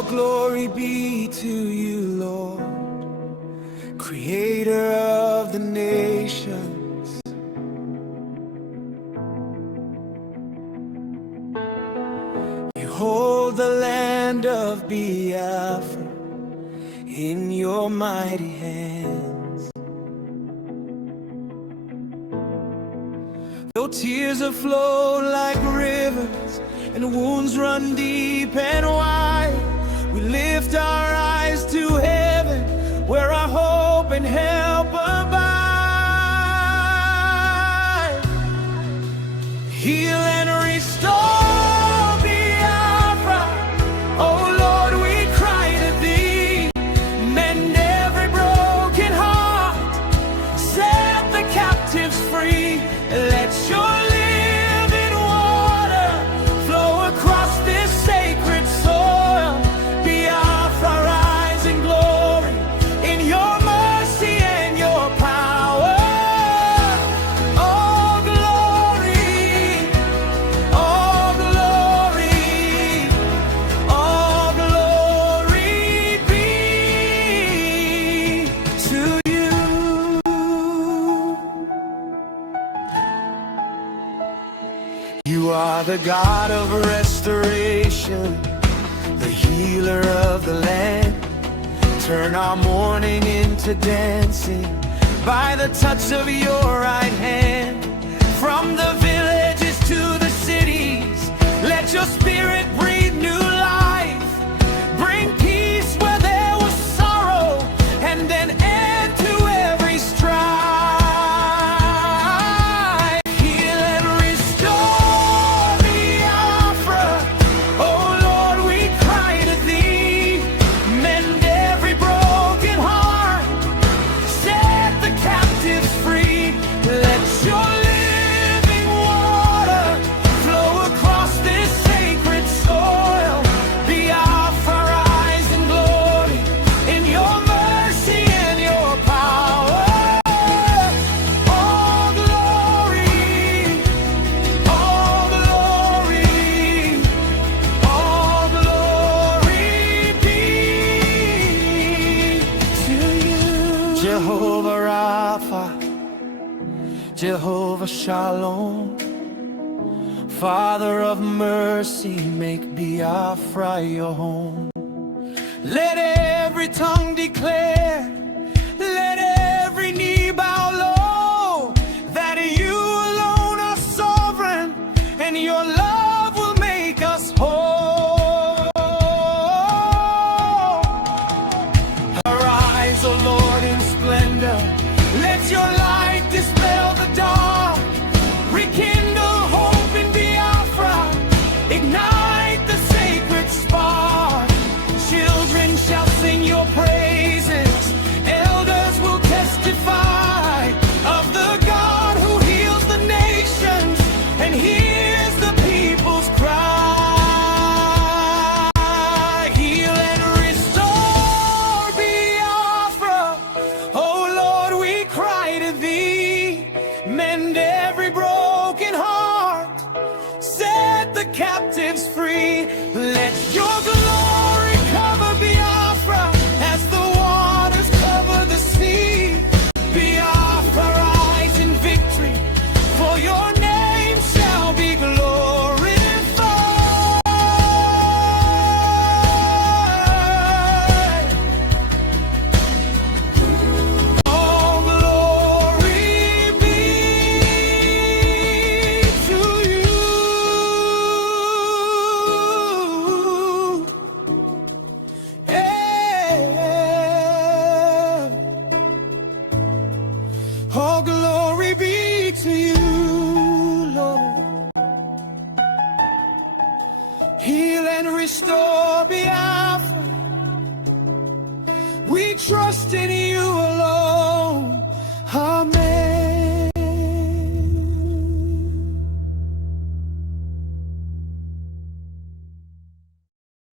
All glory be to you, Lord, Creator of the nations. You hold the land of Biafra in your mighty hands. Though tears have flowed like rivers and wounds run deep and wide, we lift our eyes to heaven, where our hope and help abide. Heal and restore Biafra, oh Lord, we cry to thee. Mend every broken heart, set the captives free. Let your living water flow across this sacred soil. Biafra, rise in glory, in your mercy and your power. All glory, all glory, all glory be to you. You are the God of restoration, the healer of the land. Turn our mourning into dancing by the touch of your right hand. From the villages to the cities, let your spirit breathe new life. Bring peace where there was sorrow, and an end to every strife. Heal and restore Biafra, oh Lord, we cry to thee. Mend every broken heart, set the captives free. Let your living water flow across this sacred soil. Biafra, rise in glory, in your mercy and your power. All glory, all glory, all glory be to you. Jehovah Rapha, Jehovah Shalom, Father of mercy, make Biafra your home. Let every tongue declare, let every knee bow low, that you alone are sovereign, and your love will make us whole. Arise, O Lord, in splendor, let your light dispel the dark. Rekindle hope in Biafra, ignite the sacred spark. Children shall sing your praises, elders will testify of the God who heals the nations and hears the people's cry. Heal and restore Biafra, oh Lord, we cry to thee. Mend every broken heart, set the captives free. Let your glory cover Biafra as the waters cover the sea. Biafra, rise in victory, for your name shall be glorified. All glory be to you. Yeah. All glory be to you, Lord. Heal and restore Biafra. We trust in you.